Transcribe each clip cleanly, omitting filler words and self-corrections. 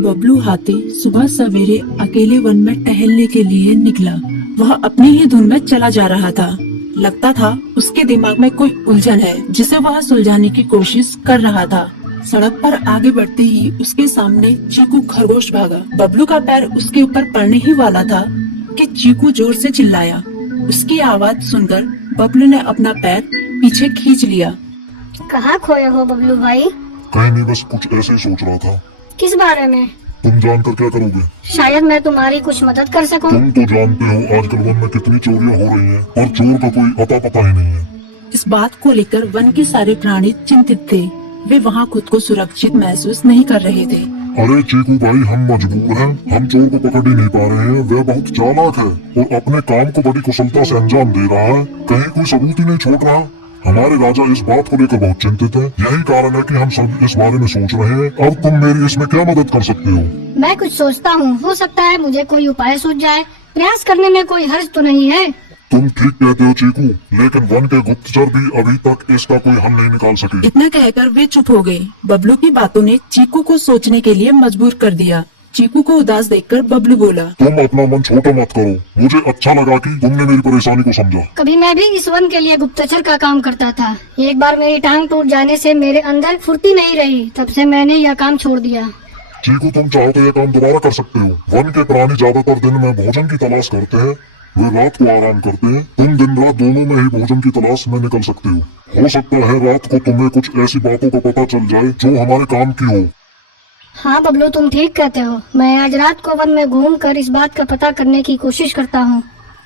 बबलू हाथी सुबह सवेरे अकेले वन में टहलने के लिए निकला। वह अपनी ही धुन में चला जा रहा था। लगता था उसके दिमाग में कोई उलझन है जिसे वह सुलझाने की कोशिश कर रहा था। सड़क पर आगे बढ़ते ही उसके सामने चीकू खरगोश भागा। बबलू का पैर उसके ऊपर पड़ने ही वाला था कि चीकू जोर से चिल्लाया। उसकी आवाज सुनकर बबलू ने अपना पैर पीछे खींच लिया। कहाँ खोए हो बबलू भाई? कहीं नहीं, बस कुछ ऐसे ही सोच रहा था। किस बारे में? तुम जानकर क्या करोगे? शायद मैं तुम्हारी कुछ मदद कर सकूं। तुम तो जानते हो आजकल वन में कितनी चोरियां हो रही हैं और चोर का कोई अता पता ही नहीं है। इस बात को लेकर वन के सारे प्राणी चिंतित थे। वे वहाँ खुद को सुरक्षित महसूस नहीं कर रहे थे। अरे चीकू भाई, हम मजबूर हैं। हम चोर को पकड़ ही नहीं पा रहे हैं। वह बहुत चालाक है और अपने काम को बड़ी कुशलता से अंजाम दे रहा है। कहीं कोई सबूत ही नहीं छोड़ रहा। हमारे राजा इस बात को लेकर बहुत चिंतित हैं। यही कारण है कि हम सब इस बारे में सोच रहे हैं। अब तुम मेरी इसमें क्या मदद कर सकते हो? मैं कुछ सोचता हूँ, हो सकता है मुझे कोई उपाय सूझ जाए। प्रयास करने में कोई हर्ज तो नहीं है। तुम ठीक कहते हो चीकू, लेकिन वन के गुप्तचर भी अभी तक इसका कोई हल नहीं निकाल सके। इतना कहकर वे चुप हो गए। बबलू की बातों ने चीकू को सोचने के लिए मजबूर कर दिया। चीकू को उदास देखकर बबलू बोला, तुम अपना मन छोटा मत करो। मुझे अच्छा लगा कि तुमने मेरी परेशानी को समझा। कभी मैं भी इस वन के लिए गुप्तचर का काम करता था। एक बार मेरी टांग टूट जाने से मेरे अंदर फुर्ती नहीं रही। तब से मैंने यह काम छोड़ दिया। चीकू, तुम चाहो तो यह काम दोबारा कर सकते हो। वन के प्राणी ज्यादातर दिन में भोजन की तलाश करते हैं, वे रात को आराम करते हैं। तुम दिन रात दोनों में ही भोजन की तलाश में निकल सकते हो। हो सकता है रात को तुम्हें कुछ ऐसी बातों का पता चल जाए जो हमारे काम की हो। हाँ बबलू, तुम ठीक कहते हो। मैं आज रात को वन में घूम कर इस बात का पता करने की कोशिश करता हूँ।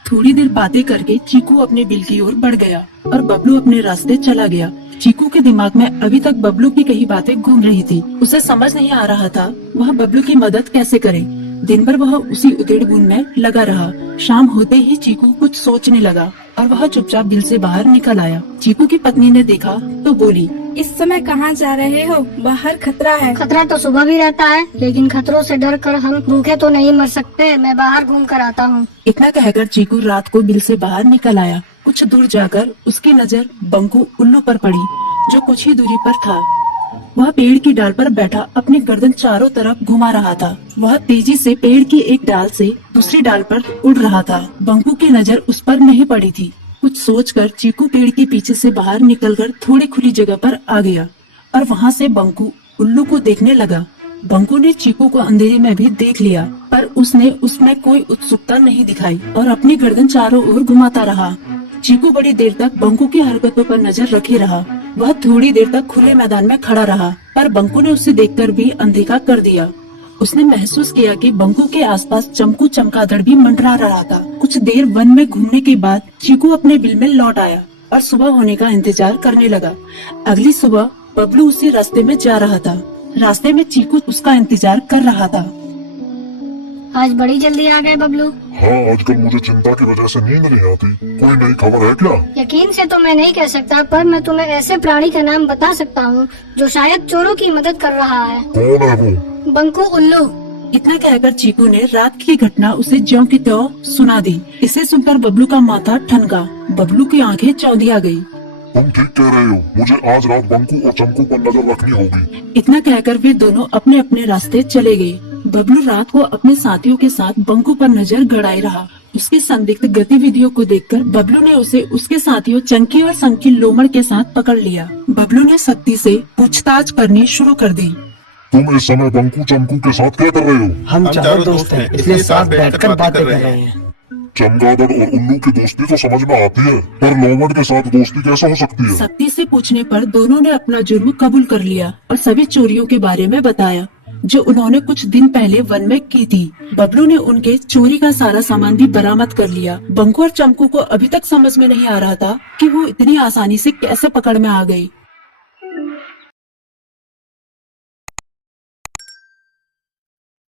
थोड़ी देर बातें करके चीकू अपने बिल की ओर बढ़ गया और बबलू अपने रास्ते चला गया। चीकू के दिमाग में अभी तक बबलू की कई बातें घूम रही थी। उसे समझ नहीं आ रहा था वह बबलू की मदद कैसे करे। दिन भर वह उसी उधेड़-बुन में लगा रहा। शाम होते ही चीकू कुछ सोचने लगा और वह चुपचाप बिल से बाहर निकल आया। चीकू की पत्नी ने देखा तो बोली, इस समय कहाँ जा रहे हो? बाहर खतरा है। खतरा तो सुबह भी रहता है, लेकिन खतरों से डर कर हम भूखे तो नहीं मर सकते। मैं बाहर घूम कर आता हूँ। इतना कहकर चीकू रात को बिल से बाहर निकल आया। कुछ दूर जाकर उसकी नजर बंकू उल्लू पर पड़ी, जो कुछ ही दूरी पर था। वह पेड़ की डाल पर बैठा अपनी गर्दन चारों तरफ घुमा रहा था। वह तेजी से पेड़ की एक डाल से दूसरी डाल पर उड़ रहा था। बंकू की नजर उस पर नहीं पड़ी थी। कुछ सोचकर चीकू पेड़ के पीछे से बाहर निकलकर थोड़ी खुली जगह पर आ गया और वहाँ से बंकू उल्लू को देखने लगा। बंकू ने चीकू को अंधेरे में भी देख लिया, पर उसने उसमें कोई उत्सुकता नहीं दिखाई और अपनी गर्दन चारों ओर घुमाता रहा। चीकू बड़ी देर तक बंकू की हरकतों पर नजर रखे रहा। वह थोड़ी देर तक खुले मैदान में खड़ा रहा, पर बंकू ने उसे देखकर भी अनदेखा कर दिया। उसने महसूस किया कि बंकू के आसपास चमकू चमगादड़ भी मंडरा रहा था। कुछ देर वन में घूमने के बाद चीकू अपने बिल में लौट आया और सुबह होने का इंतजार करने लगा। अगली सुबह बबलू उसी रास्ते में जा रहा था। रास्ते में चीकू उसका इंतजार कर रहा था। आज बड़ी जल्दी आ गए बबलू। हाँ, आजकल मुझे चिंता की वजह से नींद नहीं आती। कोई नई खबर है क्या? यकीन से तो मैं नहीं कह सकता, पर मैं तुम्हें ऐसे प्राणी का नाम बता सकता हूँ जो शायद चोरों की मदद कर रहा है। कौन है वो? बंकू उल्लू। इतना कहकर चीकू ने रात की घटना उसे ज्यों की त्यों सुना दी। इसे सुनकर बबलू का माथा ठनका। बबलू की आंखें चौंधिया गई। तुम ठीक कह रहे हो। मुझे आज रात बंकू और चमकू पर नजर रखनी होगी। इतना कहकर वे दोनों अपने अपने रास्ते चले गए। बबलू रात को अपने साथियों के साथ बंकू पर नजर गड़ाए रहा। उसकी संदिग्ध गतिविधियों को देखकर बबलू ने उसे उसके साथियों चंकी और संकी लोमड़ के साथ पकड़ लिया। बबलू ने सख्ती से पूछताछ करनी शुरू कर दी। तुम इस समय बंकू चमकू के साथ क्या कर रहे हो? हम चारों दोस्त हैं, इसलिए साथ बैठकर बातें कर रहे हैं। चमगादड़ और उल्लू की दोस्ती तो समझ में आती है, पर लोमड़ के साथ दोस्ती कैसे हो सकती है? सख्ती से पूछने पर दोनों ने अपना जुर्म कबूल कर लिया और सभी चोरियों के बारे में बताया जो उन्होंने कुछ दिन पहले वन में की थी। बबलू ने उनके चोरी का सारा सामान भी बरामद कर लिया। बंकू और चमकू को अभी तक समझ में नहीं आ रहा था कि वो इतनी आसानी से कैसे पकड़ में आ गई।